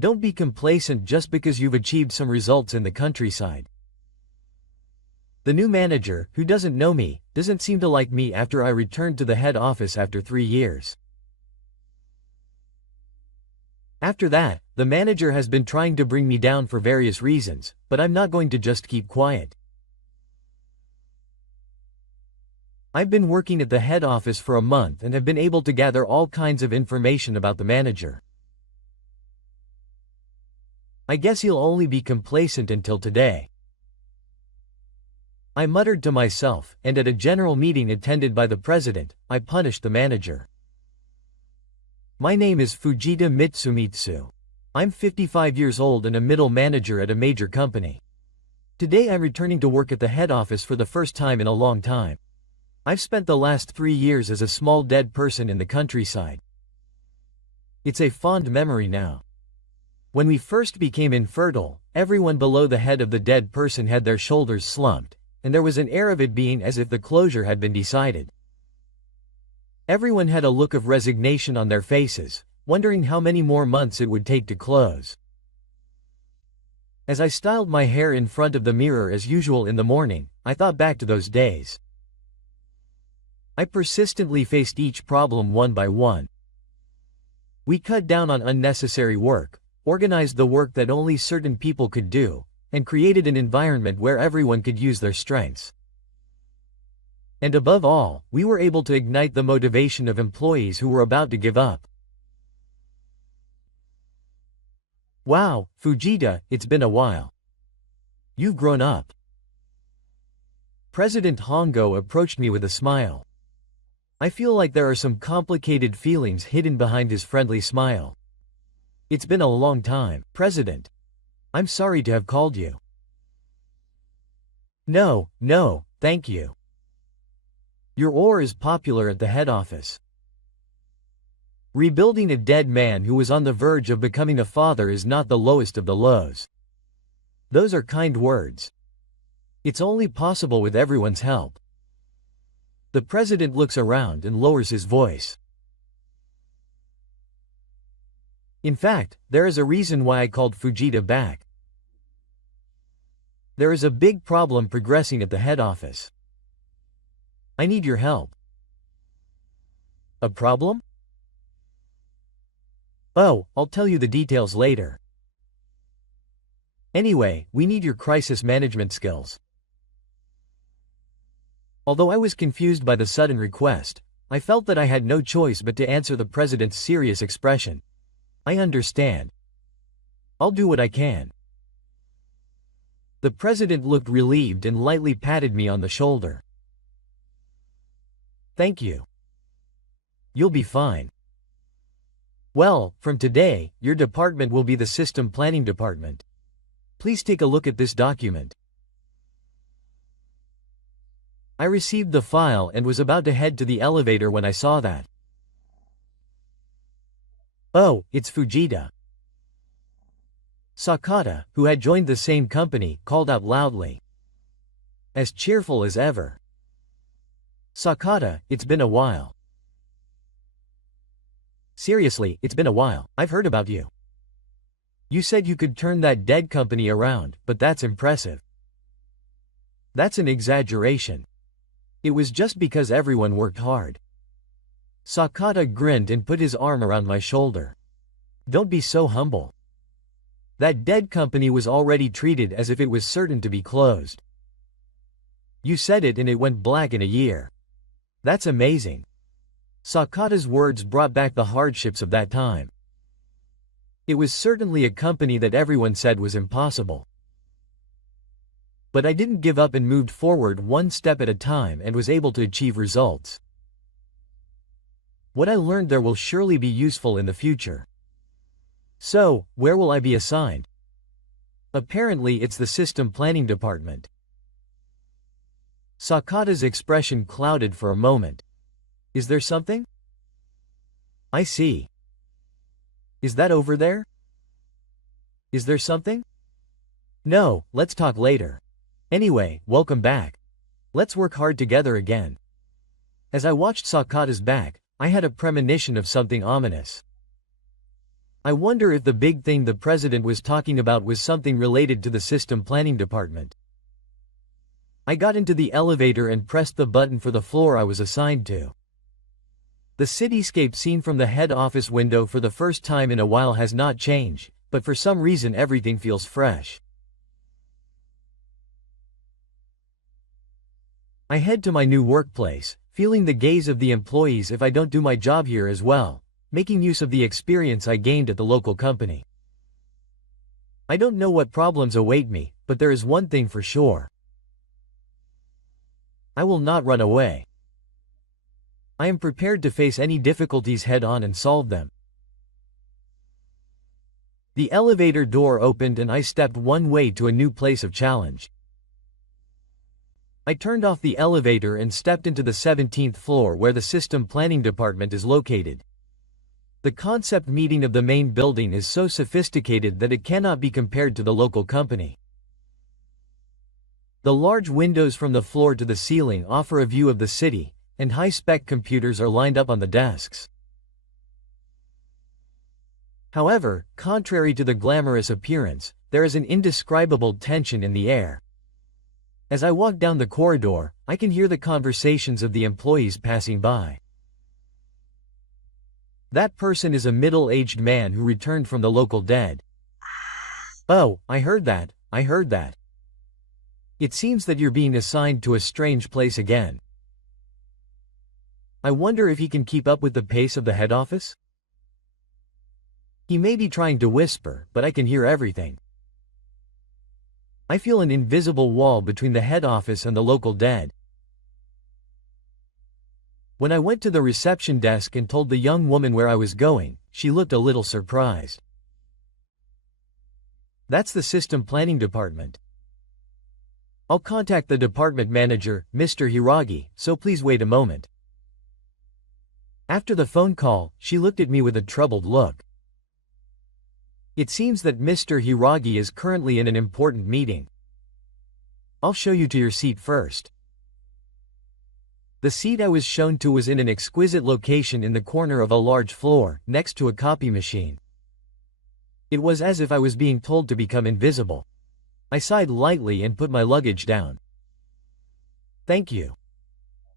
Don't be complacent just because you've achieved some results in the countryside. The new manager, who doesn't know me, doesn't seem to like me after I returned to the head office after 3 years. After that, the manager has been trying to bring me down for various reasons, but I'm not going to just keep quiet. I've been working at the head office for a month and have been able to gather all kinds of information about the manager. I guess he'll only be complacent until today. I muttered to myself, and at a general meeting attended by the president, I punished the manager. My name is Fujita Mitsumitsu. I'm 55 years old and a middle manager at a major company. Today I'm returning to work at the head office for the first time in a long time. I've spent the last 3 years as a small dead person in the countryside. It's a fond memory now. When we first became infertile, everyone below the head of the dead person had their shoulders slumped, and there was an air of it being as if the closure had been decided. Everyone had a look of resignation on their faces, wondering how many more months it would take to close. As I styled my hair in front of the mirror as usual in the morning, I thought back to those days. I persistently faced each problem one by one. We cut down on unnecessary work, organized the work that only certain people could do, and created an environment where everyone could use their strengths. And above all, we were able to ignite the motivation of employees who were about to give up. Wow, Fujita, it's been a while. You've grown up. President Hongo approached me with a smile. I feel like there are some complicated feelings hidden behind his friendly smile. It's been a long time, President. I'm sorry to have called you. No, thank you. Your ore is popular at the head office. Rebuilding a dead man who was on the verge of becoming a father is not the lowest of the lows. Those are kind words. It's only possible with everyone's help. The president looks around and lowers his voice. In fact, there is a reason why I called Fujita back. There is a big problem progressing at the head office. I need your help. A problem? Oh, I'll tell you the details later. Anyway, we need your crisis management skills. Although I was confused by the sudden request, I felt that I had no choice but to answer the president's serious expression. I understand. I'll do what I can. The president looked relieved and lightly patted me on the shoulder. Thank you. You'll be fine. Well, from today, your department will be the system planning department. Please take a look at this document. I received the file and was about to head to the elevator when I saw that. Oh, it's Fujita. Sakata, who had joined the same company, called out loudly. As cheerful as ever. Sakata, it's been a while. Seriously, it's been a while. I've heard about you. You said you could turn that dead company around, but that's impressive. That's an exaggeration. It was just because everyone worked hard. Sakata grinned and put his arm around my shoulder. Don't be so humble. That dead company was already treated as if it was certain to be closed. You said it and it went black in a year. That's amazing. Sakata's words brought back the hardships of that time. It was certainly a company that everyone said was impossible. But I didn't give up and moved forward one step at a time and was able to achieve results. What I learned there will surely be useful in the future. So, where will I be assigned? Apparently it's the system planning department. Sakata's expression clouded for a moment. Is there something? I see. Is that over there? Is there something? No, let's talk later. Anyway, welcome back. Let's work hard together again. As I watched Sakata's back, I had a premonition of something ominous. I wonder if the big thing the president was talking about was something related to the system planning department. I got into the elevator and pressed the button for the floor I was assigned to. The cityscape seen from the head office window for the first time in a while has not changed, but for some reason everything feels fresh. I head to my new workplace, feeling the gaze of the employees if I don't do my job here as well, making use of the experience I gained at the local company. I don't know what problems await me, but there is one thing for sure. I will not run away. I am prepared to face any difficulties head-on and solve them. The elevator door opened and I stepped one way to a new place of challenge. I turned off the elevator and stepped into the 17th floor where the system planning department is located. The concept meeting of the main building is so sophisticated that it cannot be compared to the local company. The large windows from the floor to the ceiling offer a view of the city, and high-spec computers are lined up on the desks. However, contrary to the glamorous appearance, there is an indescribable tension in the air. As I walk down the corridor, I can hear the conversations of the employees passing by. That person is a middle-aged man who returned from the local dead. "Oh, I heard that. It seems that you're being assigned to a strange place again. I wonder if he can keep up with the pace of the head office? He may be trying to whisper, but I can hear everything. I feel an invisible wall between the head office and the local dead." When I went to the reception desk and told the young woman where I was going, she looked a little surprised. "That's the system planning department. I'll contact the department manager, Mr. Hiragi, so please wait a moment." After the phone call, she looked at me with a troubled look. "It seems that Mr. Hiragi is currently in an important meeting. I'll show you to your seat first." The seat I was shown to was in an exquisite location in the corner of a large floor, next to a copy machine. It was as if I was being told to become invisible. I sighed lightly and put my luggage down. "Thank you.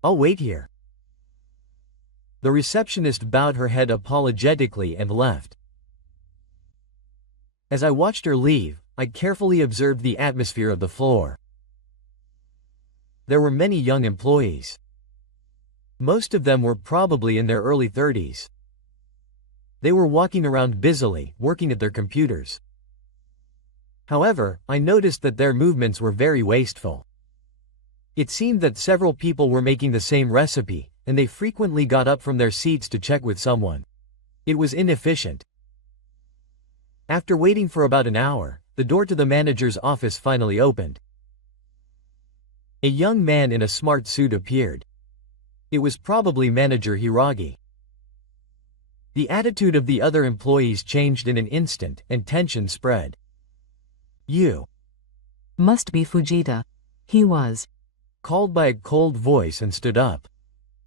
I'll wait here." The receptionist bowed her head apologetically and left. As I watched her leave, I carefully observed the atmosphere of the floor. There were many young employees. Most of them were probably in their early 30s. They were walking around busily, working at their computers. However, I noticed that their movements were very wasteful. It seemed that several people were making the same recipe, and they frequently got up from their seats to check with someone. It was inefficient. After waiting for about an hour, the door to the manager's office finally opened. A young man in a smart suit appeared. It was probably Manager Hiragi. The attitude of the other employees changed in an instant, and tension spread. "You must be Fujita." He was called by a cold voice and stood up.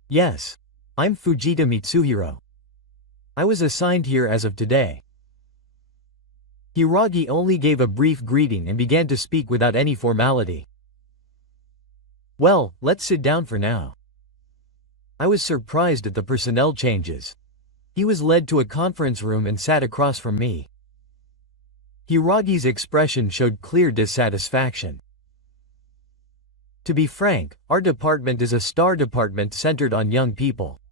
"Yes. I'm Fujita Mitsuhiro. I was assigned here as of today." Hiragi only gave a brief greeting and began to speak without any formality. "Well, let's sit down for now." I was surprised at the personnel changes. He was led to a conference room and sat across from me. Hiragi's expression showed clear dissatisfaction. "To be frank, our department is a star department centered on young people.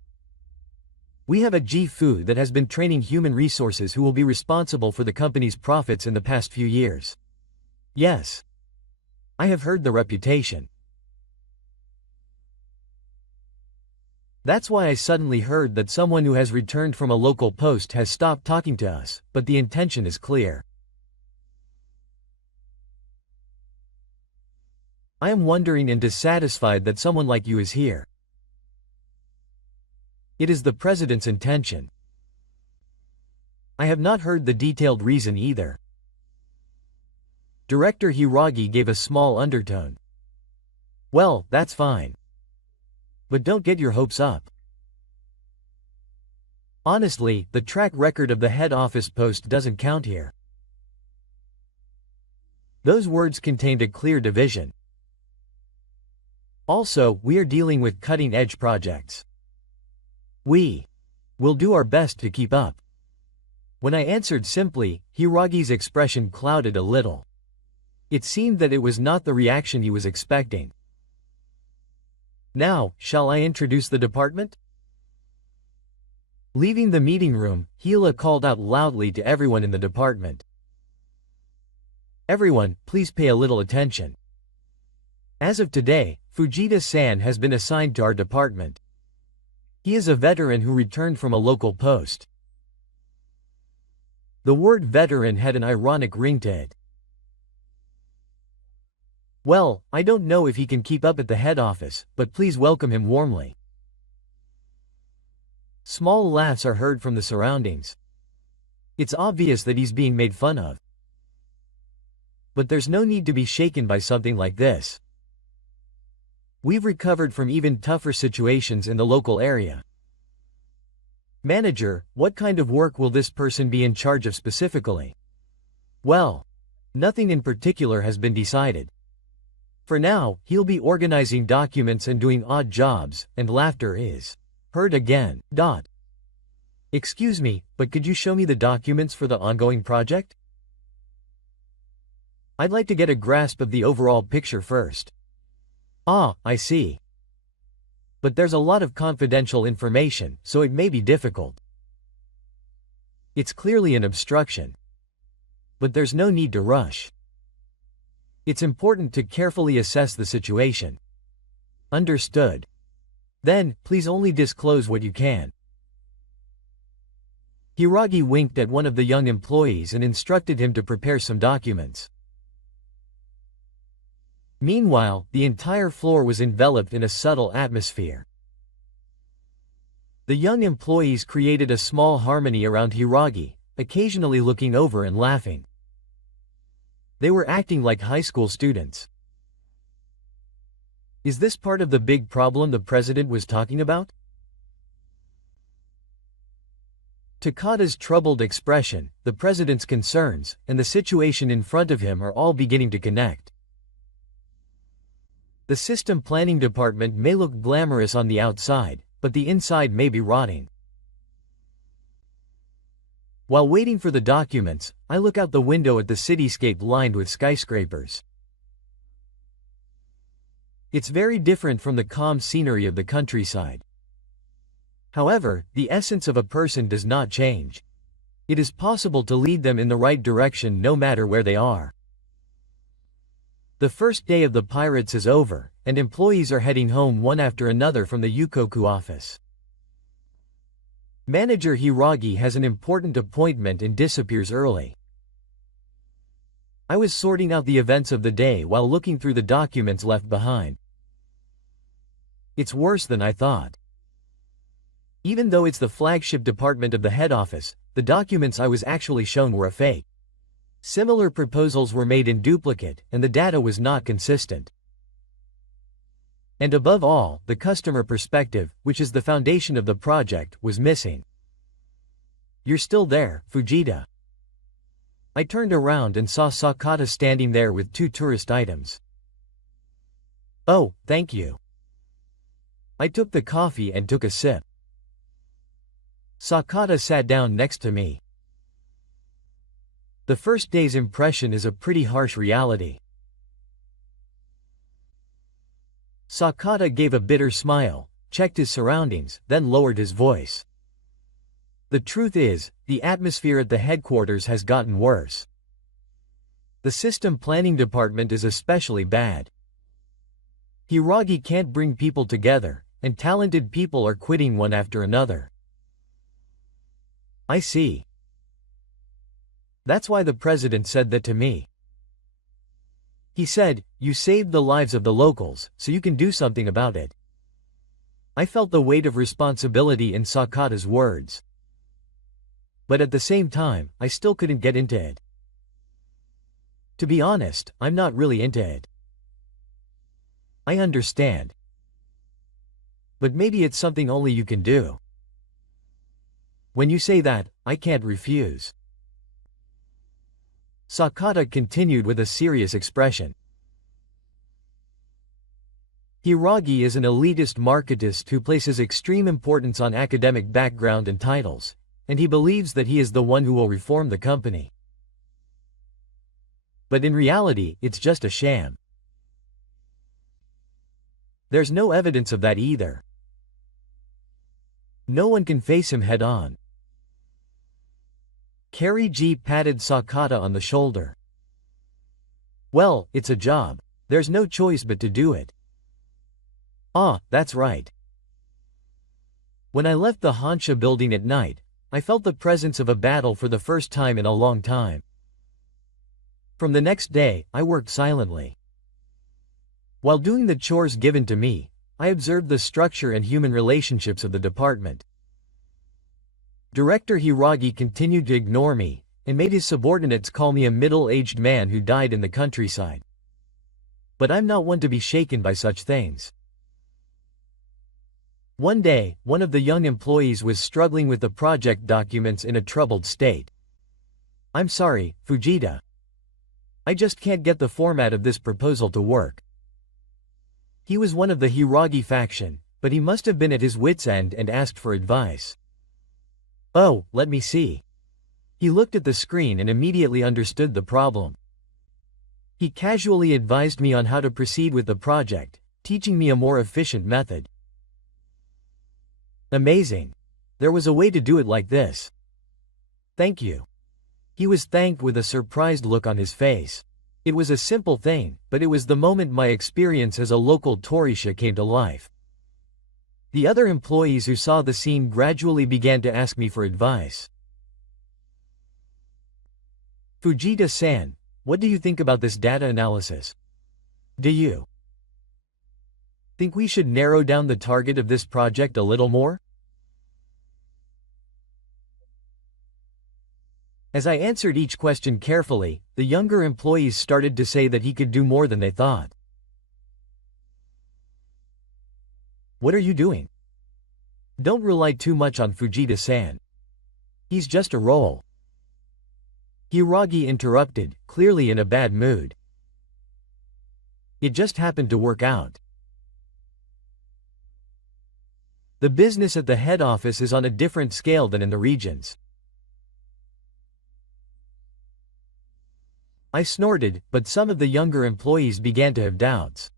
We have a GFU that has been training human resources who will be responsible for the company's profits in the past few years. Yes. I have heard the reputation. That's why I suddenly heard that someone who has returned from a local post has stopped talking to us, but the intention is clear. I am wondering and dissatisfied that someone like you is here. It is the president's intention. I have not heard the detailed reason either." Director Hiragi gave a small undertone. "Well, that's fine. But don't get your hopes up. Honestly, the track record of the head office post doesn't count here. Those words contained a clear division. Also, we are dealing with cutting-edge projects. We will do our best to keep up. When I answered simply, Hiragi's expression clouded a little. It seemed that it was not the reaction he was expecting. Now, shall I introduce the department? Leaving the meeting room, Hila called out loudly to everyone in the department. Everyone, please pay a little attention. As of today, Fujita-san has been assigned to our department. He is a veteran who returned from a local post. The word veteran had an ironic ring to it. Well, I don't know if he can keep up at the head office, but please welcome him warmly. Small laughs are heard from the surroundings. It's obvious that he's being made fun of. But there's no need to be shaken by something like this. We've recovered from even tougher situations in the local area. Manager, what kind of work will this person be in charge of specifically? Well, nothing in particular has been decided. For now, he'll be organizing documents and doing odd jobs, and laughter is heard again. Excuse me, but could you show me the documents for the ongoing project? I'd like to get a grasp of the overall picture first. Ah, I see. But there's a lot of confidential information, so it may be difficult. It's clearly an obstruction. But there's no need to rush. It's important to carefully assess the situation. Understood. Then, please only disclose what you can. Hiragi winked at one of the young employees and instructed him to prepare some documents. Meanwhile, the entire floor was enveloped in a subtle atmosphere. The young employees created a small harmony around Hiragi, occasionally looking over and laughing. They were acting like high school students. Is this part of the big problem the president was talking about? Takada's troubled expression, the president's concerns, and the situation in front of him are all beginning to connect. The system planning department may look glamorous on the outside, but the inside may be rotting. While waiting for the documents, I look out the window at the cityscape lined with skyscrapers. It's very different from the calm scenery of the countryside. However, the essence of a person does not change. It is possible to lead them in the right direction no matter where they are. The first day of the pirates is over, and employees are heading home one after another from the Yukoku office. Manager Hiragi has an important appointment and disappears early. I was sorting out the events of the day while looking through the documents left behind. It's worse than I thought. Even though it's the flagship department of the head office, the documents I was actually shown were a fake. Similar proposals were made in duplicate, and the data was not consistent. And above all, the customer perspective, which is the foundation of the project, was missing. You're still there, Fujita. I turned around and saw Sakata standing there with 2 tourist items. Oh, thank you. I took the coffee and took a sip. Sakata sat down next to me. The first day's impression is a pretty harsh reality. Sakata gave a bitter smile, checked his surroundings, then lowered his voice. The truth is, the atmosphere at the headquarters has gotten worse. The system planning department is especially bad. Hiragi can't bring people together, and talented people are quitting one after another. I see. That's why the president said that to me. He said, you saved the lives of the locals, so you can do something about it. I felt the weight of responsibility in Sakata's words. But at the same time, I still couldn't get into it. To be honest, I'm not really into it. I understand. But maybe it's something only you can do. When you say that, I can't refuse. Sakata continued with a serious expression. Hiragi is an elitist marketist who places extreme importance on academic background and titles, and he believes that he is the one who will reform the company. But in reality, it's just a sham. There's no evidence of that either. No one can face him head-on. Kariji patted Sakata on the shoulder. Well, it's a job. There's no choice but to do it. Ah, that's right. When I left the Hansha building at night, I felt the presence of a battle for the first time in a long time. From the next day, I worked silently. While doing the chores given to me, I observed the structure and human relationships of the department. Director Hiragi continued to ignore me, and made his subordinates call me a middle-aged man who died in the countryside. But I'm not one to be shaken by such things. One day, one of the young employees was struggling with the project documents in a troubled state. I'm sorry, Fujita. I just can't get the format of this proposal to work. He was one of the Hiragi faction, but he must have been at his wit's end and asked for advice. Oh, let me see. He looked at the screen and immediately understood the problem. He casually advised me on how to proceed with the project, teaching me a more efficient method. Amazing. There was a way to do it like this. Thank you. He was thanked with a surprised look on his face. It was a simple thing, but it was the moment my experience as a local Torisha came to life. The other employees who saw the scene gradually began to ask me for advice. Fujita-san, what do you think about this data analysis? Do you think we should narrow down the target of this project a little more? As I answered each question carefully, the younger employees started to say that he could do more than they thought. What are you doing? Don't rely too much on Fujita-san. He's just a role. Hiragi interrupted, clearly in a bad mood. It just happened to work out. The business at the head office is on a different scale than in the regions. I snorted, but some of the younger employees began to have doubts.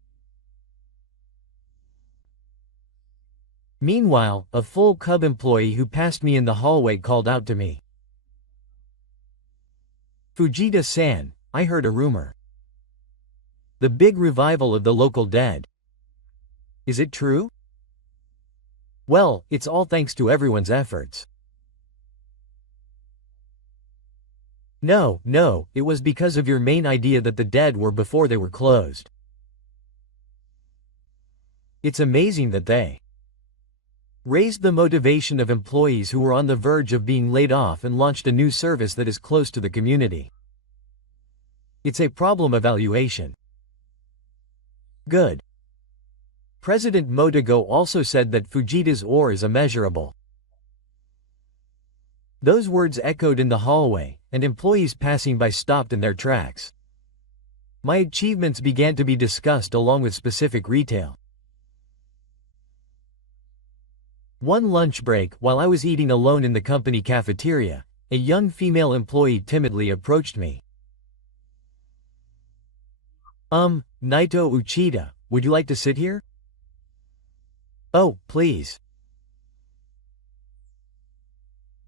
Meanwhile, a full cub employee who passed me in the hallway called out to me. Fujita-san, I heard a rumor. The big revival of the local dead. Is it true? Well, it's all thanks to everyone's efforts. No, it was because of your main idea that the dead were before they were closed. It's amazing that they raised the motivation of employees who were on the verge of being laid off and launched a new service that is close to the community. It's a problem evaluation. Good. President Motogo also said that Fujita's ore is immeasurable. Those words echoed in the hallway, and employees passing by stopped in their tracks. My achievements began to be discussed along with specific retail. One lunch break, while I was eating alone in the company cafeteria, a young female employee timidly approached me. Naito Uchida, would you like to sit here? Oh, please.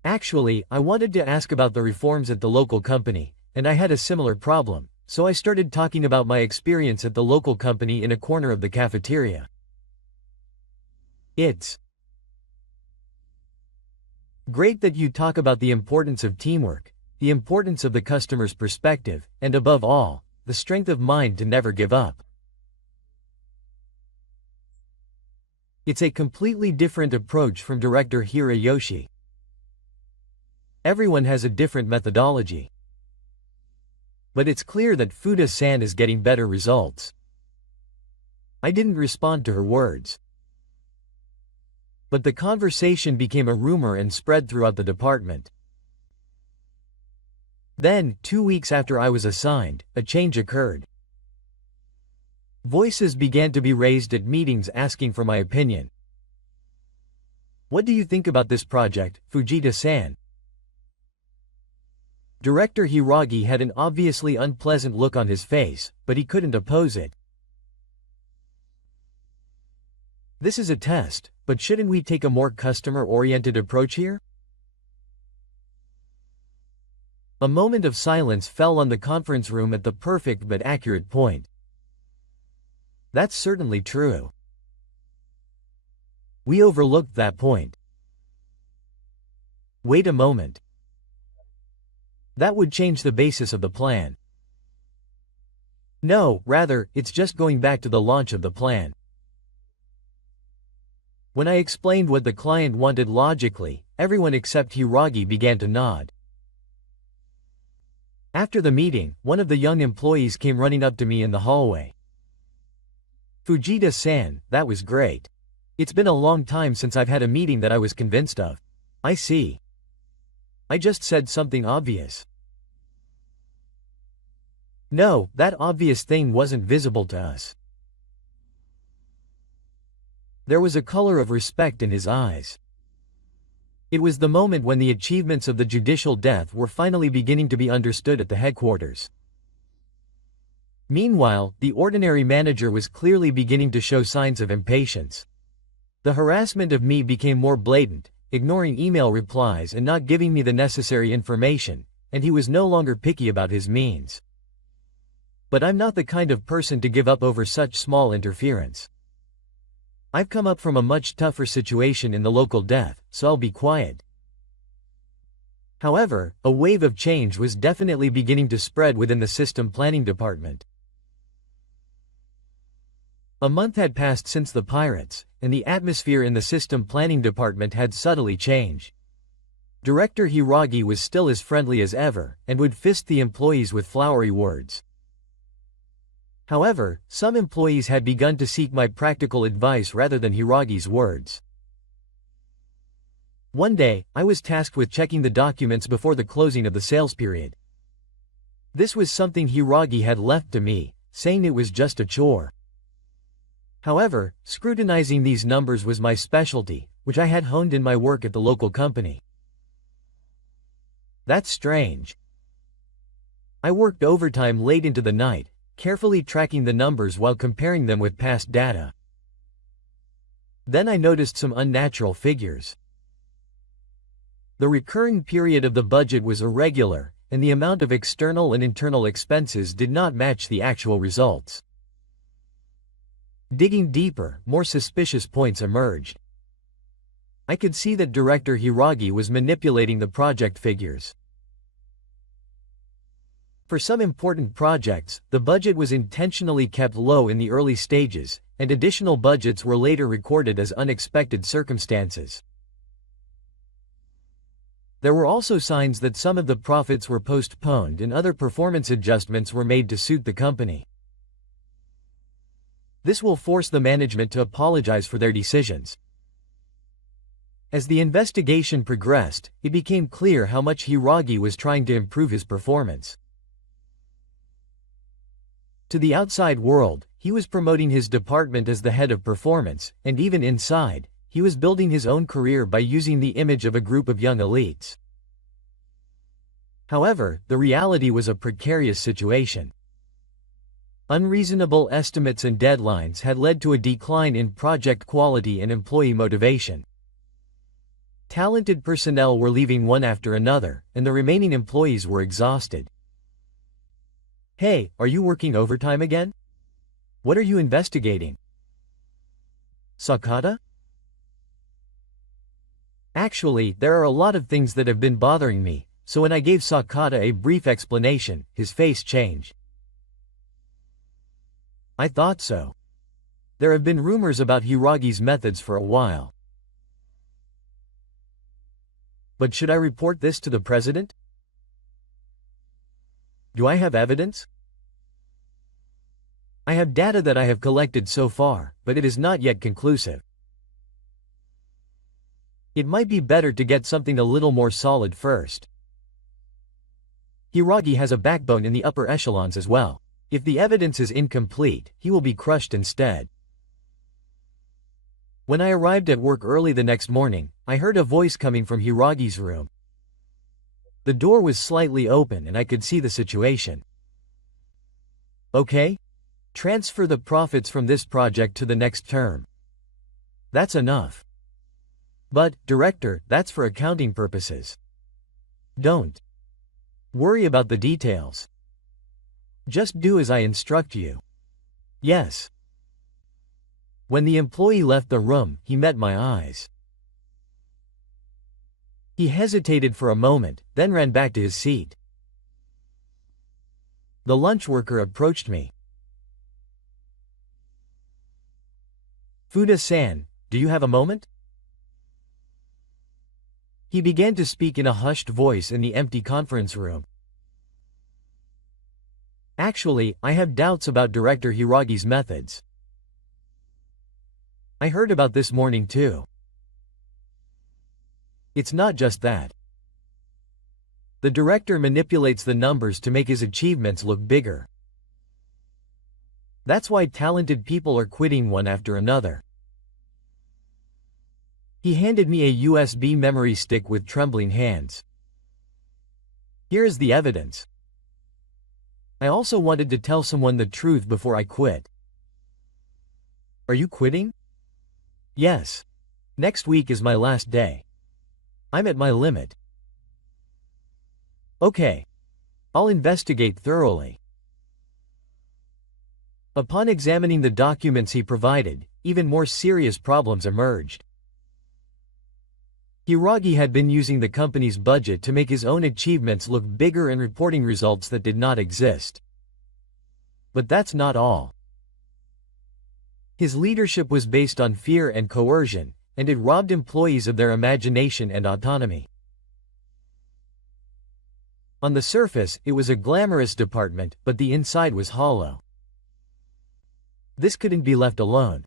Actually, I wanted to ask about the reforms at the local company, and I had a similar problem, so I started talking about my experience at the local company in a corner of the cafeteria. It's great that you talk about the importance of teamwork, the importance of the customer's perspective, and above all, the strength of mind to never give up. It's a completely different approach from Director Hirayoshi. Everyone has a different methodology. But it's clear that Fuda-san is getting better results. I didn't respond to her words. But the conversation became a rumor and spread throughout the department. Then, 2 weeks after I was assigned, a change occurred. Voices began to be raised at meetings asking for my opinion. "What do you think about this project, Fujita-san?" Director Hiragi had an obviously unpleasant look on his face, but he couldn't oppose it. "This is a test, but shouldn't we take a more customer-oriented approach here?" A moment of silence fell on the conference room at the perfect but accurate point. That's certainly true. We overlooked that point. Wait a moment. That would change the basis of the plan. No, rather, it's just going back to the launch of the plan. When I explained what the client wanted logically, everyone except Hiragi began to nod. After the meeting, one of the young employees came running up to me in the hallway. "Fujita-san, that was great. It's been a long time since I've had a meeting that I was convinced of." "I see. I just said something obvious." "No, that obvious thing wasn't visible to us." There was a color of respect in his eyes. It was the moment when the achievements of the judicial death were finally beginning to be understood at the headquarters. Meanwhile, the ordinary manager was clearly beginning to show signs of impatience. The harassment of me became more blatant, ignoring email replies and not giving me the necessary information, and he was no longer picky about his means. But I'm not the kind of person to give up over such small interference. I've come up from a much tougher situation in the local death, so I'll be quiet. However, a wave of change was definitely beginning to spread within the system planning department. A month had passed since the pirates, and the atmosphere in the system planning department had subtly changed. Director Hiragi was still as friendly as ever, and would fist the employees with flowery words. However, some employees had begun to seek my practical advice rather than Hiragi's words. One day, I was tasked with checking the documents before the closing of the sales period. This was something Hiragi had left to me, saying it was just a chore. However, scrutinizing these numbers was my specialty, which I had honed in my work at the local company. That's strange. I worked overtime late into the night, carefully tracking the numbers while comparing them with past data. Then I noticed some unnatural figures. The recurring period of the budget was irregular, and the amount of external and internal expenses did not match the actual results. Digging deeper, more suspicious points emerged. I could see that Director Hiragi was manipulating the project figures. For some important projects, the budget was intentionally kept low in the early stages, and additional budgets were later recorded as unexpected circumstances. There were also signs that some of the profits were postponed and other performance adjustments were made to suit the company. This will force the management to apologize for their decisions. As the investigation progressed, it became clear how much Hiragi was trying to improve his performance. To the outside world, he was promoting his department as the head of performance, and even inside, he was building his own career by using the image of a group of young elites. However, the reality was a precarious situation. Unreasonable estimates and deadlines had led to a decline in project quality and employee motivation. Talented personnel were leaving one after another, and the remaining employees were exhausted. "Hey, are you working overtime again? What are you investigating? Sakata?" Actually, there are a lot of things that have been bothering me, so when I gave Sakata a brief explanation, his face changed. "I thought so. There have been rumors about Hiragi's methods for a while. But should I report this to the president? Do I have evidence? I have data that I have collected so far, but it is not yet conclusive." It might be better to get something a little more solid first. Hiragi has a backbone in the upper echelons as well. If the evidence is incomplete, he will be crushed instead. When I arrived at work early the next morning, I heard a voice coming from Hiragi's room. The door was slightly open and I could see the situation. Okay? Transfer the profits from this project to the next term. That's enough. But, director, that's for accounting purposes. Don't worry about the details. Just do as I instruct you. Yes. When the employee left the room, he met my eyes. He hesitated for a moment, then ran back to his seat. The lunch worker approached me. Fuda-san, do you have a moment? He began to speak in a hushed voice in the empty conference room. Actually, I have doubts about Director Hiragi's methods. I heard about this morning too. It's not just that. The director manipulates the numbers to make his achievements look bigger. That's why talented people are quitting one after another. He handed me a USB memory stick with trembling hands. Here is the evidence. I also wanted to tell someone the truth before I quit. Are you quitting? Yes. Next week is my last day. I'm at my limit. Okay. I'll investigate thoroughly. Upon examining the documents he provided, even more serious problems emerged. Hiragi had been using the company's budget to make his own achievements look bigger and reporting results that did not exist. But that's not all. His leadership was based on fear and coercion, and it robbed employees of their imagination and autonomy. On the surface, it was a glamorous department, but the inside was hollow. This couldn't be left alone.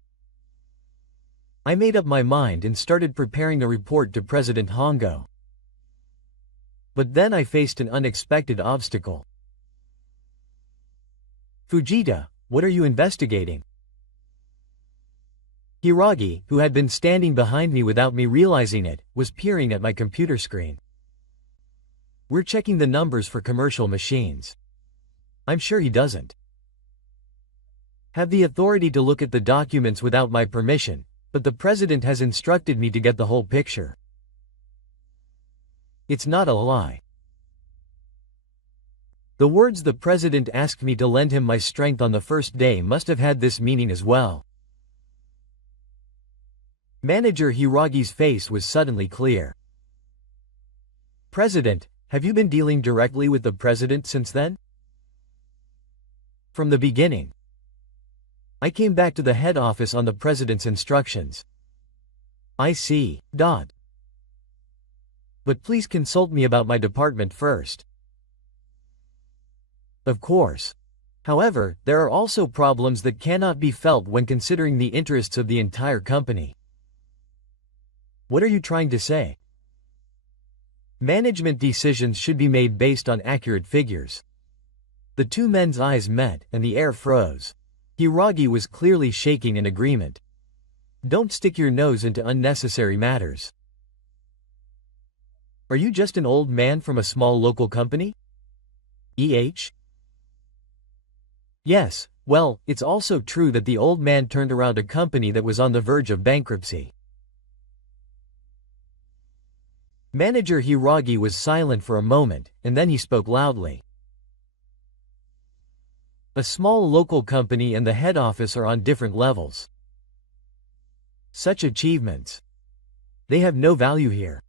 I made up my mind and started preparing a report to President Hongo. But then I faced an unexpected obstacle. Fujita, what are you investigating? Hiragi, who had been standing behind me without me realizing it, was peering at my computer screen. We're checking the numbers for commercial machines. I'm sure he doesn't have the authority to look at the documents without my permission, but the president has instructed me to get the whole picture. It's not a lie. The words the president asked me to lend him my strength on the first day must have had this meaning as well. Manager Hiragi's face was suddenly clear. President, have you been dealing directly with the president since then? From the beginning. I came back to the head office on the president's instructions. I see. But please consult me about my department first. Of course. However, there are also problems that cannot be felt when considering the interests of the entire company. What are you trying to say? Management decisions should be made based on accurate figures. The two men's eyes met, and the air froze. Hiragi was clearly shaking in agreement. Don't stick your nose into unnecessary matters. Are you just an old man from a small local company? Yes, well, it's also true that the old man turned around a company that was on the verge of bankruptcy. Manager Hiragi was silent for a moment, and then he spoke loudly. A small local company and the head office are on different levels. Such achievements, they have no value here.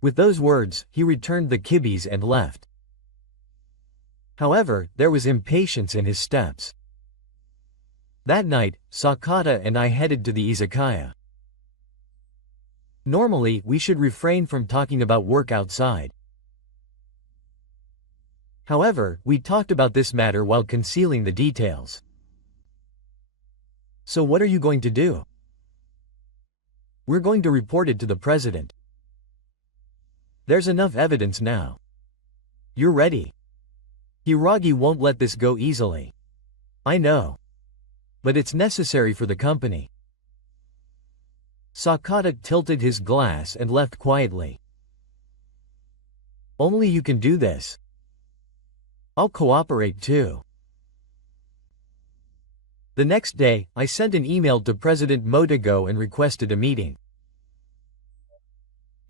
With those words, he returned the kibis and left. However, there was impatience in his steps. That night, Sakata and I headed to the izakaya. Normally, we should refrain from talking about work outside. However, we talked about this matter while concealing the details. So what are you going to do? We're going to report it to the president. There's enough evidence now. You're ready. Hiragi won't let this go easily. I know. But it's necessary for the company. Sakata tilted his glass and left quietly. Only you can do this. I'll cooperate too. The next day, I sent an email to President Motogo and requested a meeting.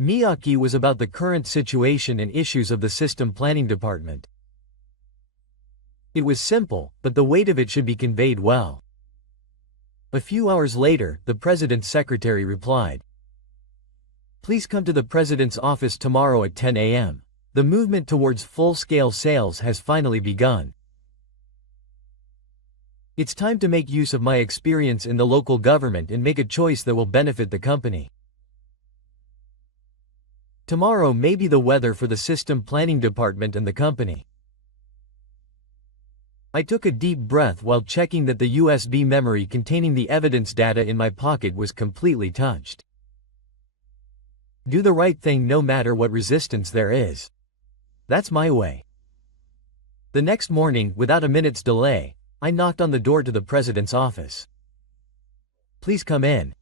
Miyake was about the current situation and issues of the system planning department. It was simple, but the weight of it should be conveyed well. A few hours later, the president's secretary replied, "Please come to the president's office tomorrow at 10 a.m. The movement towards full-scale sales has finally begun. It's time to make use of my experience in the local government and make a choice that will benefit the company. Tomorrow may be the weather for the system planning department and the company." I took a deep breath while checking that the USB memory containing the evidence data in my pocket was completely touched. Do the right thing no matter what resistance there is. That's my way. The next morning, without a minute's delay, I knocked on the door to the president's office. "Please come in."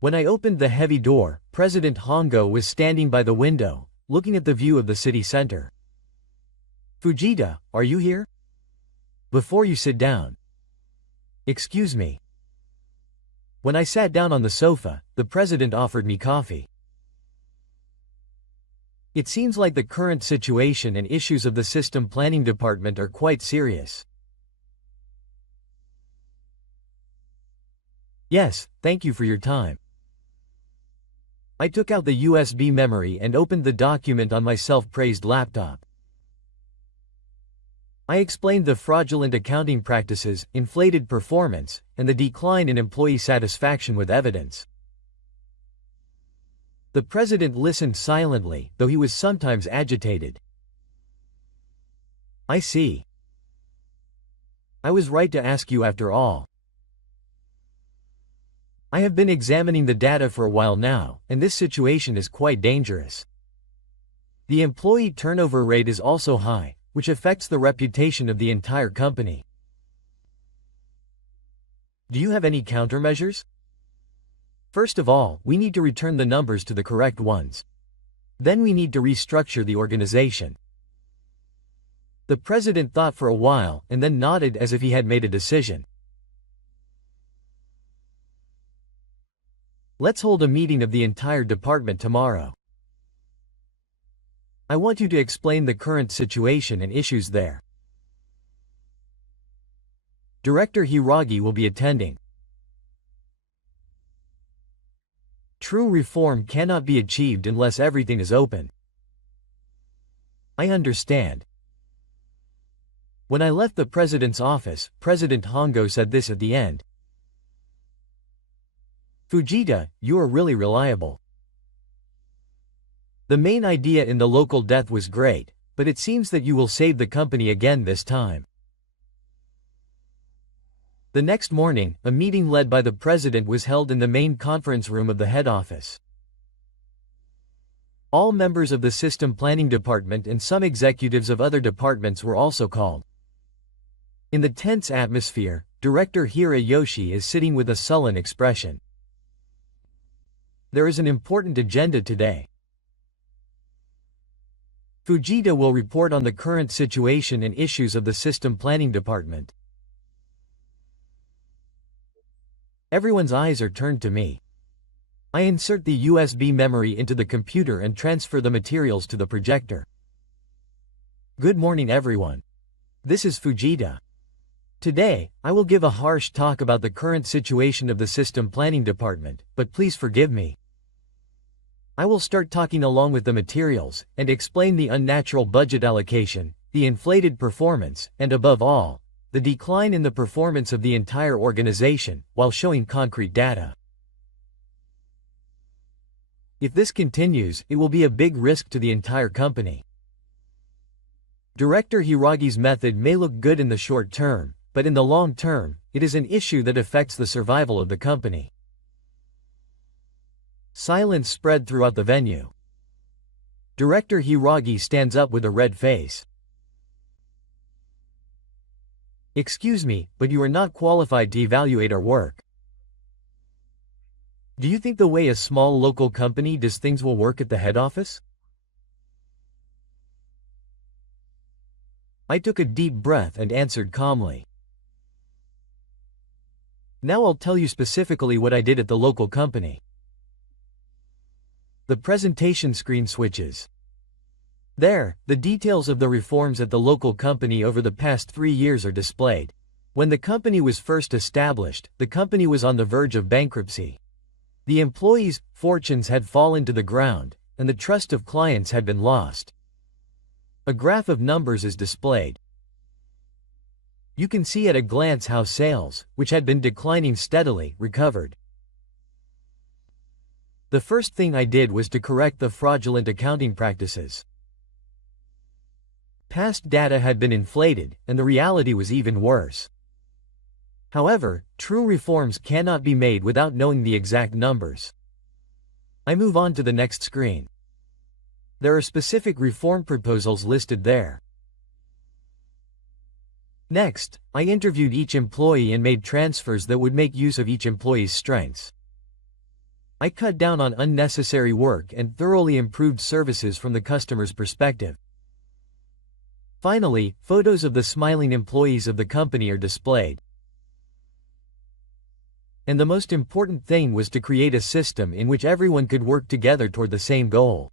When I opened the heavy door, President Hongo was standing by the window, looking at the view of the city center. "Fujita, are you here? Before you sit down." "Excuse me." When I sat down on the sofa, the president offered me coffee. "It seems like the current situation and issues of the system planning department are quite serious." "Yes, thank you for your time." I took out the USB memory and opened the document on my self-praised laptop. I explained the fraudulent accounting practices, inflated performance, and the decline in employee satisfaction with evidence. The president listened silently, though he was sometimes agitated. "I see. I was right to ask you after all. I have been examining the data for a while now, and this situation is quite dangerous. The employee turnover rate is also high, which affects the reputation of the entire company. Do you have any countermeasures? First of all, we need to return the numbers to the correct ones. Then we need to restructure the organization." The president thought for a while and then nodded as if he had made a decision. "Let's hold a meeting of the entire department tomorrow. I want you to explain the current situation and issues there. Director Hiragi will be attending. True reform cannot be achieved unless everything is open." "I understand." When I left the president's office, President Hongo said this at the end. "Fujita, you are really reliable. The main idea in the local death was great, but it seems that you will save the company again this time." The next morning, a meeting led by the president was held in the main conference room of the head office. All members of the system planning department and some executives of other departments were also called. In the tense atmosphere, Director Hirayoshi is sitting with a sullen expression. "There is an important agenda today. Fujita will report on the current situation and issues of the system planning department." Everyone's eyes are turned to me. I insert the USB memory into the computer and transfer the materials to the projector. "Good morning everyone. This is Fujita. Today, I will give a harsh talk about the current situation of the system planning department, but please forgive me. I will start talking along with the materials, and explain the unnatural budget allocation, the inflated performance, and above all, the decline in the performance of the entire organization, while showing concrete data. If this continues, it will be a big risk to the entire company. Director Hiragi's method may look good in the short term, but in the long term, it is an issue that affects the survival of the company. Silence spread throughout the venue. Director Hiragi stands up with a red face. Excuse me, but you are not qualified to evaluate our work. Do you think the way a small local company does things will work at the head office? I took a deep breath and answered calmly. Now I'll tell you specifically what I did at the local company. The presentation screen switches. There, the details of the reforms at the local company over the past 3 years are displayed. When the company was first established, the company was on the verge of bankruptcy. The employees' fortunes had fallen to the ground, and the trust of clients had been lost. A graph of numbers is displayed. You can see at a glance how sales, which had been declining steadily, recovered. The first thing I did was to correct the fraudulent accounting practices. Past data had been inflated, and the reality was even worse. However, true reforms cannot be made without knowing the exact numbers. I move on to the next screen. There are specific reform proposals listed there. Next, I interviewed each employee and made transfers that would make use of each employee's strengths. I cut down on unnecessary work and thoroughly improved services from the customer's perspective. Finally, photos of the smiling employees of the company are displayed. And the most important thing was to create a system in which everyone could work together toward the same goal.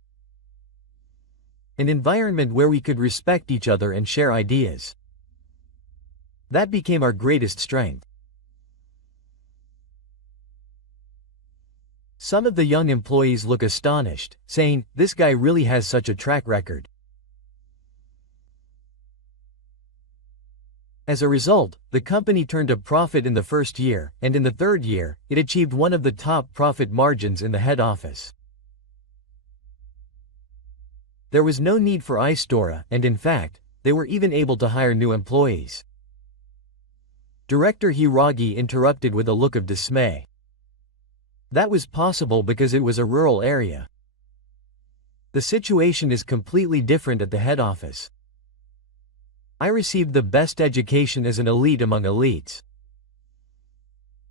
An environment where we could respect each other and share ideas. That became our greatest strength. Some of the young employees look astonished, saying, "This guy really has such a track record." As a result, the company turned a profit in the first year, and in the third year, it achieved one of the top profit margins in the head office. There was no need for iStora, and in fact, they were even able to hire new employees. Director Hiragi interrupted with a look of dismay. That was possible because it was a rural area. The situation is completely different at the head office. I received the best education as an elite among elites.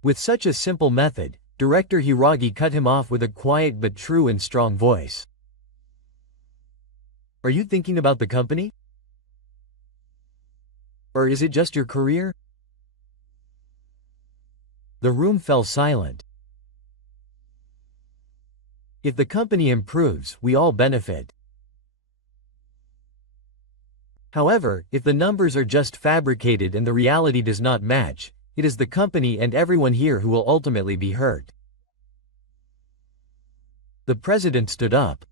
With such a simple method, Director Hiragi cut him off with a quiet but true and strong voice. Are you thinking about the company? Or is it just your career? The room fell silent. If the company improves, we all benefit. However, if the numbers are just fabricated and the reality does not match, it is the company and everyone here who will ultimately be hurt. The president stood up.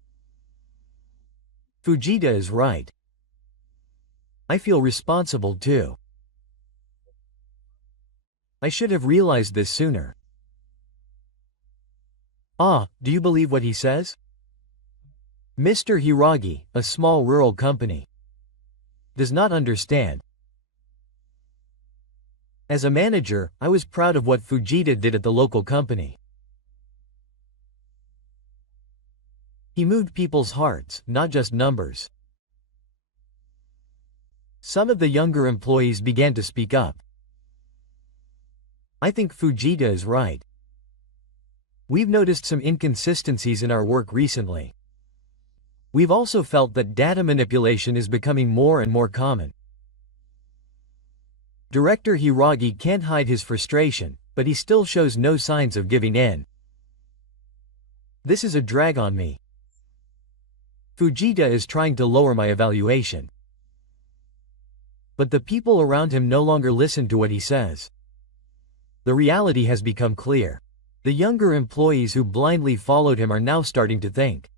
Fujita is right. I feel responsible too. I should have realized this sooner. Ah, do you believe what he says? Mr. Hiragi, a small rural company, does not understand. As a manager, I was proud of what Fujita did at the local company. He moved people's hearts, not just numbers. Some of the younger employees began to speak up. I think Fujita is right. We've noticed some inconsistencies in our work recently. We've also felt that data manipulation is becoming more and more common. Director Hiragi can't hide his frustration, but he still shows no signs of giving in. This is a drag on me. Fujita is trying to lower my evaluation. But the people around him no longer listen to what he says. The reality has become clear. The younger employees who blindly followed him are now starting to think.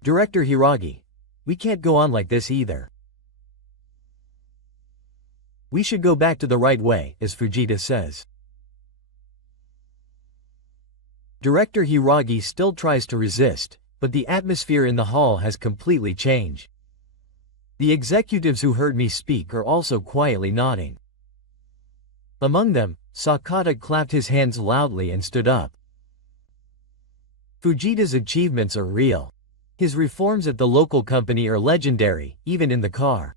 Director Hiragi, we can't go on like this either. We should go back to the right way, as Fujita says. Director Hiragi still tries to resist, but the atmosphere in the hall has completely changed. The executives who heard me speak are also quietly nodding. Among them, Sakata clapped his hands loudly and stood up. Fujita's achievements are real. His reforms at the local company are legendary, even in the car.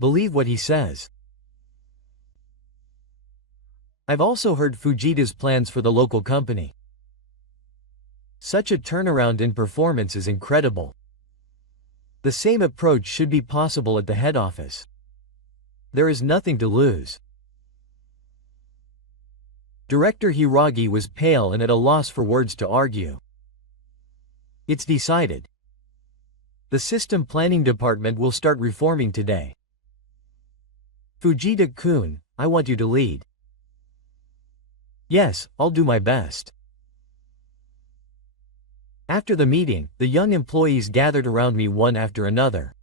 Believe what he says. I've also heard Fujita's plans for the local company. Such a turnaround in performance is incredible. The same approach should be possible at the head office. There is nothing to lose. Director Hiragi was pale and at a loss for words to argue. It's decided. The system planning department will start reforming today. Fujita-kun, I want you to lead. Yes, I'll do my best. After the meeting, the young employees gathered around me one after another.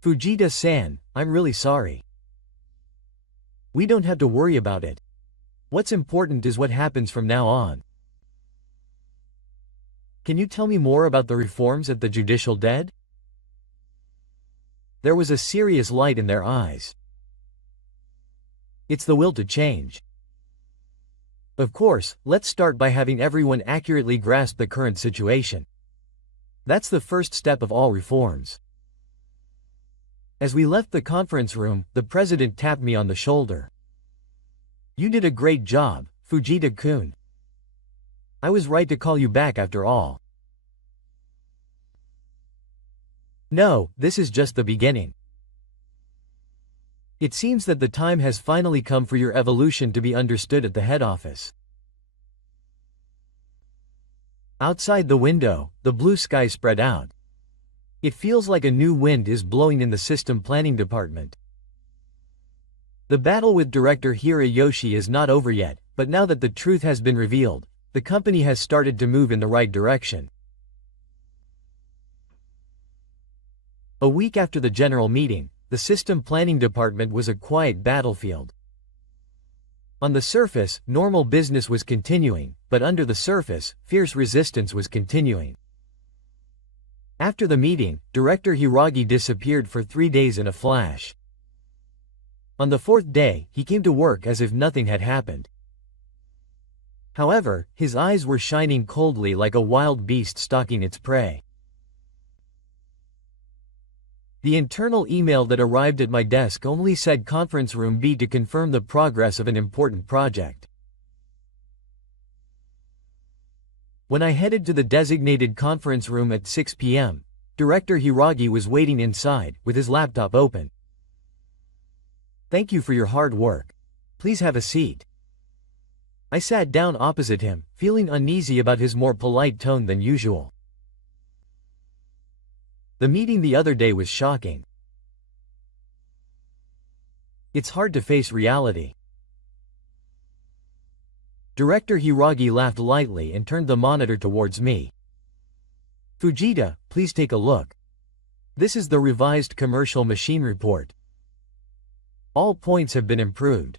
Fujita-san, I'm really sorry. We don't have to worry about it. What's important is what happens from now on. Can you tell me more about the reforms at the judicial dead? There was a serious light in their eyes. It's the will to change. Of course, let's start by having everyone accurately grasp the current situation. That's the first step of all reforms. As we left the conference room, the president tapped me on the shoulder. You did a great job, Fujita-kun. I was right to call you back after all. No, this is just the beginning. It seems that the time has finally come for your evolution to be understood at the head office. Outside the window, the blue sky spread out. It feels like a new wind is blowing in the system planning department. The battle with director Hirayoshi is not over yet, but now that the truth has been revealed, the company has started to move in the right direction. A week after the general meeting, the system planning department was a quiet battlefield. On the surface, normal business was continuing, but under the surface, fierce resistance was continuing. After the meeting, Director Hiragi disappeared for 3 days in a flash. On the 4th day, he came to work as if nothing had happened. However, his eyes were shining coldly like a wild beast stalking its prey. The internal email that arrived at my desk only said Conference Room B to confirm the progress of an important project. When I headed to the designated conference room at 6 p.m., Director Hiragi was waiting inside, with his laptop open. Thank you for your hard work. Please have a seat. I sat down opposite him, feeling uneasy about his more polite tone than usual. The meeting the other day was shocking. It's hard to face reality. Director Hiragi laughed lightly and turned the monitor towards me. Fujita, please take a look. This is the revised commercial machine report. All points have been improved.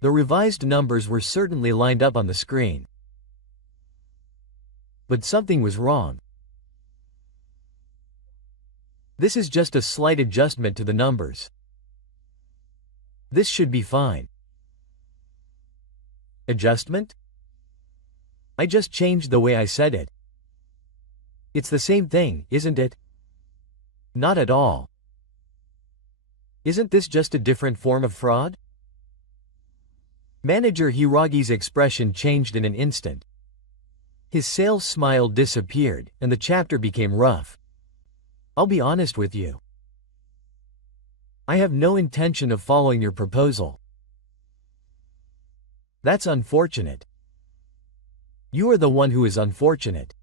The revised numbers were certainly lined up on the screen. But something was wrong. This is just a slight adjustment to the numbers. This should be fine. Adjustment? I just changed the way I said it. It's the same thing, isn't it? Not at all. Isn't this just a different form of fraud? Manager Hiragi's expression changed in an instant. His sales smile disappeared, and the chapter became rough. I'll be honest with you. I have no intention of following your proposal. That's unfortunate. You are the one who is unfortunate.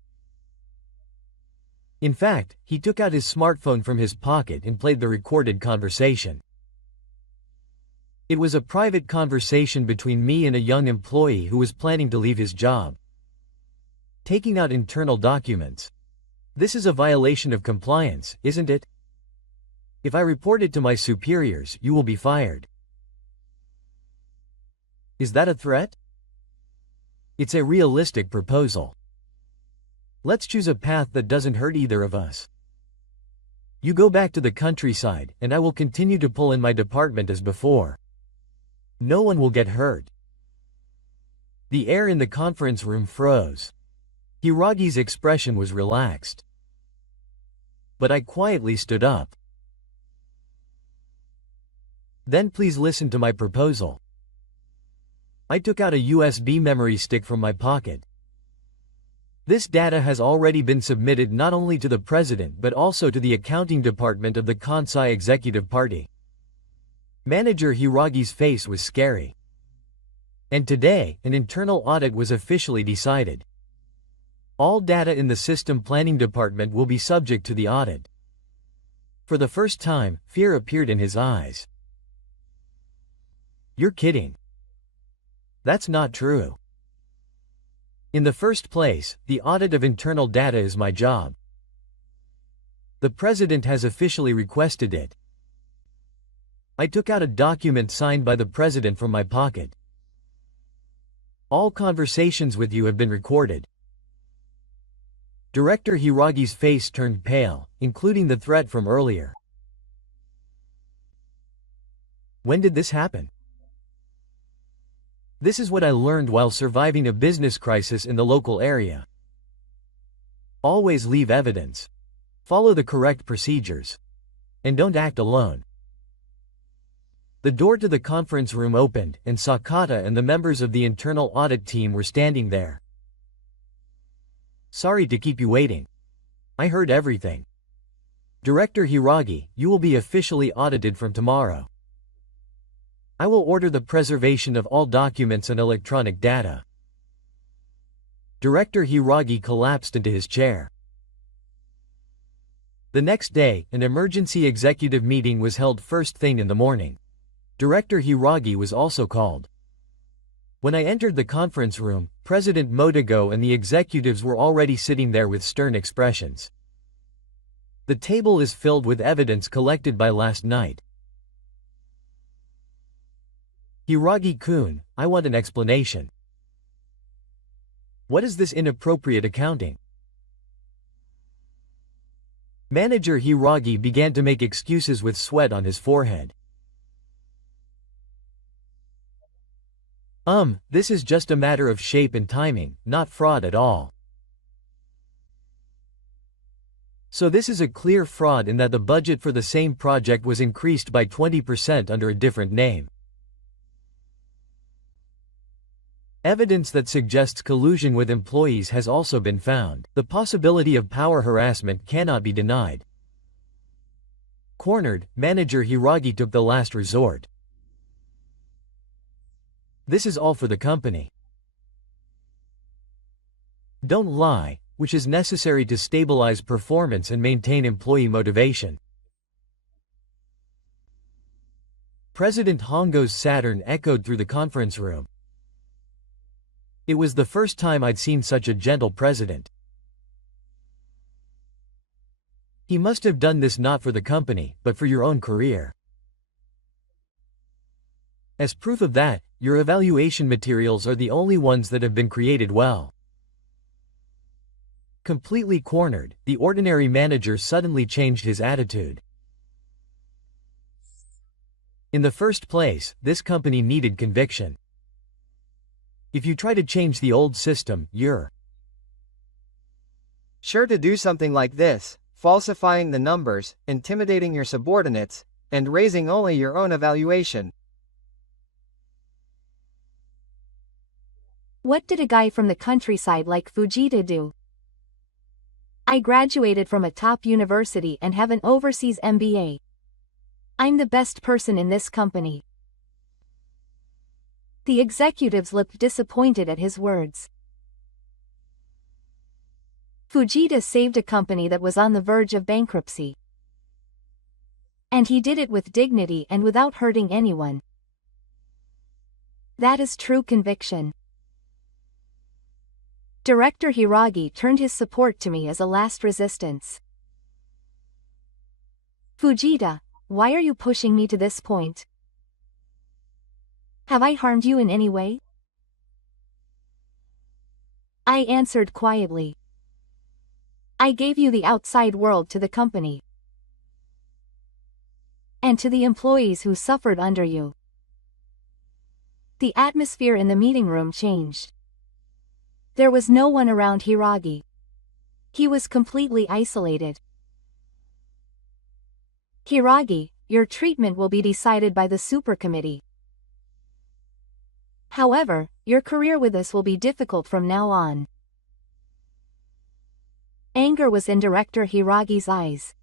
In fact, he took out his smartphone from his pocket and played the recorded conversation. It was a private conversation between me and a young employee who was planning to leave his job. Taking out internal documents. This is a violation of compliance, isn't it? If I report it to my superiors, you will be fired. Is that a threat? It's a realistic proposal. Let's choose a path that doesn't hurt either of us. You go back to the countryside, and I will continue to pull in my department as before. No one will get hurt. The air in the conference room froze. Hiragi's expression was relaxed. But I quietly stood up. Then please listen to my proposal. I took out a USB memory stick from my pocket. This data has already been submitted not only to the president but also to the accounting department of the Kansai Executive Party. Manager Hiragi's face was scary. And today, an internal audit was officially decided. All data in the system planning department will be subject to the audit. For the first time, fear appeared in his eyes. You're kidding. That's not true. In the first place, the audit of internal data is my job. The president has officially requested it. I took out a document signed by the president from my pocket. All conversations with you have been recorded. Director Hiragi's face turned pale, including the threat from earlier. When did this happen? This is what I learned while surviving a business crisis in the local area. Always leave evidence. Follow the correct procedures. And don't act alone. The door to the conference room opened, and Sakata and the members of the internal audit team were standing there. Sorry to keep you waiting. I heard everything. Director Hiragi, you will be officially audited from tomorrow. I will order the preservation of all documents and electronic data. Director Hiragi collapsed into his chair. The next day, an emergency executive meeting was held first thing in the morning. Director Hiragi was also called. When I entered the conference room, President Motogo and the executives were already sitting there with stern expressions. The table is filled with evidence collected by last night. Hiragi-kun, I want an explanation. What is this inappropriate accounting? Manager Hiragi began to make excuses with sweat on his forehead. This is just a matter of shape and timing, not fraud at all. So this is a clear fraud in that the budget for the same project was increased by 20% under a different name. Evidence that suggests collusion with employees has also been found. The possibility of power harassment cannot be denied. Cornered, Manager Hiragi took the last resort. This is all for the company. Don't lie, which is necessary to stabilize performance and maintain employee motivation. President Hongo's Saturn echoed through the conference room. It was the first time I'd seen such a gentle president. He must have done this not for the company, but for your own career. As proof of that, your evaluation materials are the only ones that have been created well. Completely cornered, the ordinary manager suddenly changed his attitude. In the first place, this company needed conviction. If you try to change the old system, you're sure to do something like this, falsifying the numbers, intimidating your subordinates, and raising only your own evaluation. What did a guy from the countryside like Fujita do? I graduated from a top university and have an overseas MBA. I'm the best person in this company. The executives looked disappointed at his words. Fujita saved a company that was on the verge of bankruptcy. And he did it with dignity and without hurting anyone. That is true conviction. Director Hiragi turned his support to me as a last resistance. Fujita, why are you pushing me to this point? Have I harmed you in any way? I answered quietly. I gave you the outside world to the company. and to the employees who suffered under you. The atmosphere in the meeting room changed. There was no one around Hiragi. He was completely isolated. Hiragi, your treatment will be decided by the super committee. However, your career with us will be difficult from now on. Anger was in Director Hiragi's eyes.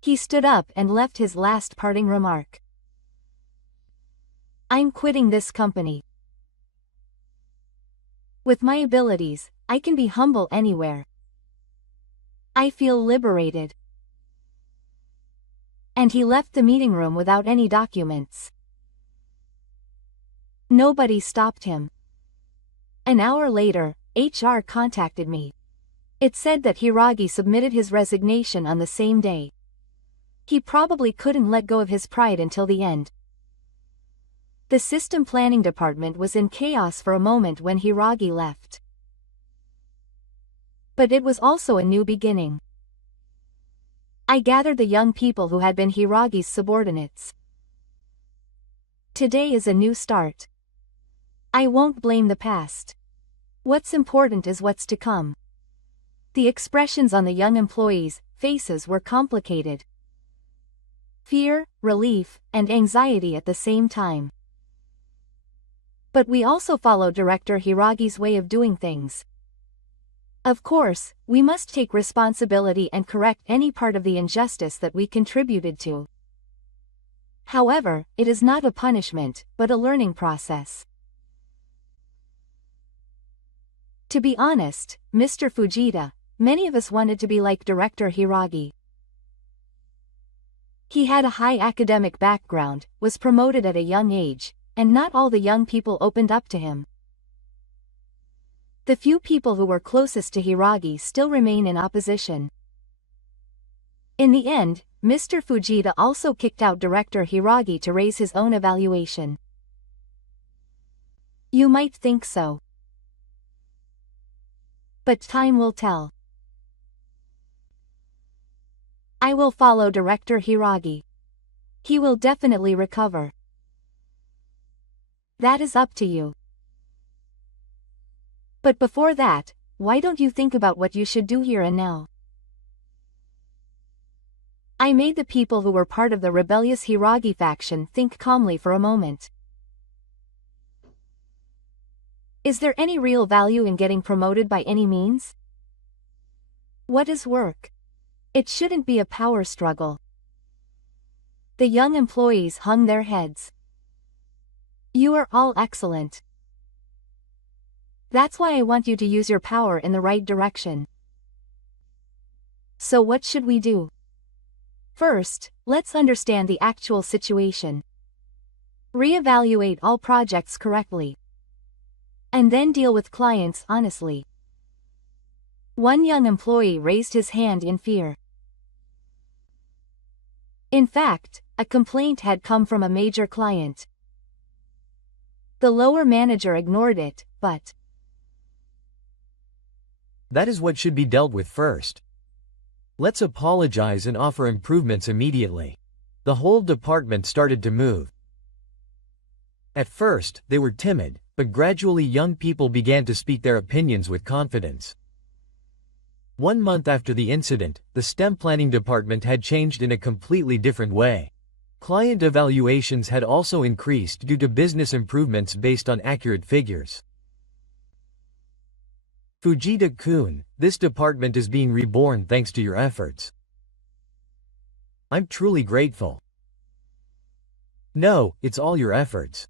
He stood up and left his last parting remark. I'm quitting this company. With my abilities, I can be humble anywhere. I feel liberated. And he left the meeting room without any documents. Nobody stopped him. An hour later, HR contacted me. It said that Hiragi submitted his resignation on the same day. He probably couldn't let go of his pride until the end. The system planning department was in chaos for a moment when Hiragi left. But it was also a new beginning. I gathered the young people who had been Hiragi's subordinates. Today is a new start. I won't blame the past. What's important is what's to come. The expressions on the young employees' faces were complicated. Fear, relief, and anxiety at the same time. But we also followed Director Hiragi's way of doing things. Of course, we must take responsibility and correct any part of the injustice that we contributed to. However, it is not a punishment, but a learning process. To be honest, Mr. Fujita, many of us wanted to be like Director Hiragi. He had a high academic background, was promoted at a young age, and not all the young people opened up to him. The few people who were closest to Hiragi still remain in opposition. In the end, Mr. Fujita also kicked out Director Hiragi to raise his own evaluation. You might think so. But time will tell. I will follow Director Hiragi. He will definitely recover. That is up to you. But before that, why don't you think about what you should do here and now? I made the people who were part of the rebellious Hiragi faction think calmly for a moment. Is there any real value in getting promoted by any means? What is work? It shouldn't be a power struggle. The young employees hung their heads. You are all excellent. That's why I want you to use your power in the right direction. So what should we do? First, let's understand the actual situation. Reevaluate all projects correctly. And then deal with clients honestly. One young employee raised his hand in fear. In fact, a complaint had come from a major client. The lower manager ignored it, but that is what should be dealt with first. Let's apologize and offer improvements immediately. The whole department started to move. At first, they were timid, but gradually young people began to speak their opinions with confidence. 1 month after the incident, the STEM planning department had changed in a completely different way. Client evaluations had also increased due to business improvements based on accurate figures. Fujita-kun, this department is being reborn thanks to your efforts. I'm truly grateful. No, it's all your efforts.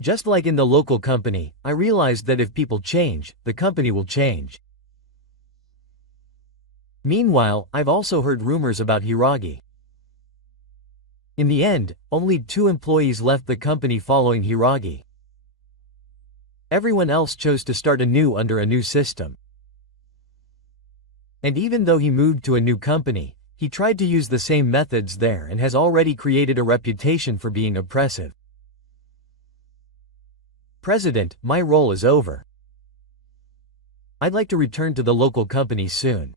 Just like in the local company, I realized that if people change, the company will change. Meanwhile, I've also heard rumors about Hiragi. In the end, only 2 employees left the company following Hiragi. Everyone else chose to start anew under a new system. And even though he moved to a new company, he tried to use the same methods there and has already created a reputation for being oppressive. President, my role is over. I'd like to return to the local company soon.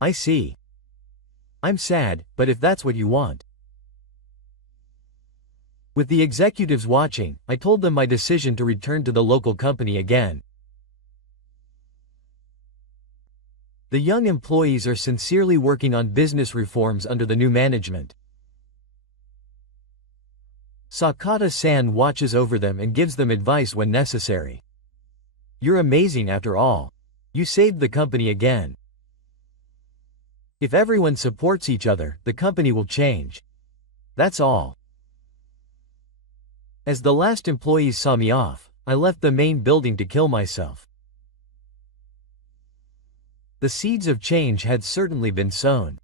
I see. I'm sad, but if that's what you want. With the executives watching, I told them my decision to return to the local company again. The young employees are sincerely working on business reforms under the new management. Sakata-san watches over them and gives them advice when necessary. You're amazing after all. You saved the company again. If everyone supports each other, the company will change. That's all. As the last employees saw me off, I left the main building to kill myself. The seeds of change had certainly been sown.